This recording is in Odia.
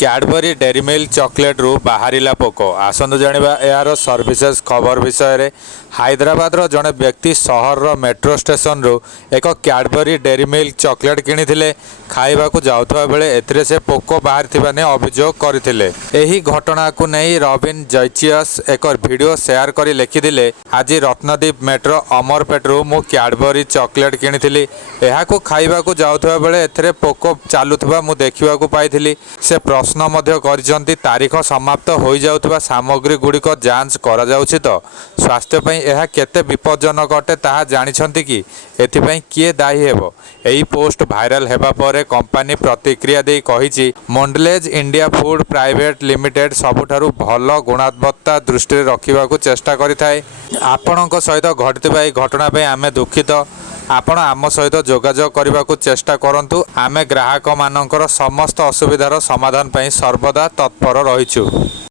କ୍ୟାଡବରି ଡେରି ମିଲ୍କ ଚକୋଲେଟ୍ରୁ ବାହାରିଲା ପୋକ। ଆସନ୍ତୁ ଜାଣିବା ଏହାର ସର୍ଭିସେସ୍ ଖବର ବିଷୟରେ। ହାଇଦ୍ରାବାଦର ଜଣେ ବ୍ୟକ୍ତି ସହରର ମେଟ୍ରୋ ଷ୍ଟେସନରୁ ଏକ କ୍ୟାଡବରି ଡେରି ମିଲ୍କ ଚକୋଲେଟ୍ କିଣିଥିଲେ। ଖାଇବାକୁ ଯାଉଥିବା ବେଳେ ଏଥିରେ ସେ ପୋକ ବାହାରିଥିବା ନେଇ ଅଭିଯୋଗ କରିଥିଲେ। ଏହି ଘଟଣାକୁ ନେଇ ରବିନ୍ ଜୈଚିୟସ୍ ଏକ ଭିଡ଼ିଓ ସେୟାର କରି ଲେଖିଥିଲେ, ଆଜି ରତ୍ନଦୀପ ମେଟ୍ରୋ ଅମରପେଟରୁ ମୁଁ କ୍ୟାଡବରି ଚକୋଲେଟ୍ କିଣିଥିଲି। ଏହାକୁ ଖାଇବାକୁ ଯାଉଥିବା ବେଳେ ଏଥିରେ ପୋକ ଚାଲୁଥିବା ମୁଁ ଦେଖିବାକୁ ପାଇଥିଲି। ସେ ପ୍ରଶ୍ନ ମଧ୍ୟ କରିଛନ୍ତି, ତାରିଖ ସମାପ୍ତ ହୋଇଯାଉଥିବା ସାମଗ୍ରୀଗୁଡ଼ିକ ଯାଞ୍ଚ କରାଯାଉଛି ତ? ସ୍ୱାସ୍ଥ୍ୟ ପାଇଁ ଏହା କେତେ ବିପଜ୍ଜନକ ଅଟେ ତାହା ଜାଣିଛନ୍ତି କି? ଏଥିପାଇଁ କିଏ ଦାୟୀ ହେବ? ଏହି ପୋଷ୍ଟ ଭାଇରାଲ ହେବା ପରେ କମ୍ପାନୀ ପ୍ରତିକ୍ରିୟା ଦେଇ କହିଛି, ମୋଣ୍ଡଲେଜ୍ ଇଣ୍ଡିଆ ଫୁଡ୍ ପ୍ରାଇଭେଟ୍ ଲିମିଟେଡ୍ ସବୁଠାରୁ ଭଲ ଗୁଣବତ୍ତା ଦୃଷ୍ଟିରେ ରଖିବାକୁ ଚେଷ୍ଟା କରିଥାଏ। ଆପଣଙ୍କ ସହିତ ଘଟିଥିବା ଏହି ଘଟଣା ପାଇଁ ଆମେ ଦୁଃଖିତ। ଆପଣ ଆମ ସହିତ ଯୋଗାଯୋଗ କରିବାକୁ ଚେଷ୍ଟା କରନ୍ତୁ। ଆମେ ଗ୍ରାହକମାନଙ୍କର ସମସ୍ତ ଅସୁବିଧାର ସମାଧାନ ପାଇଁ ସର୍ବଦା ତତ୍ପର ରହିଛୁ।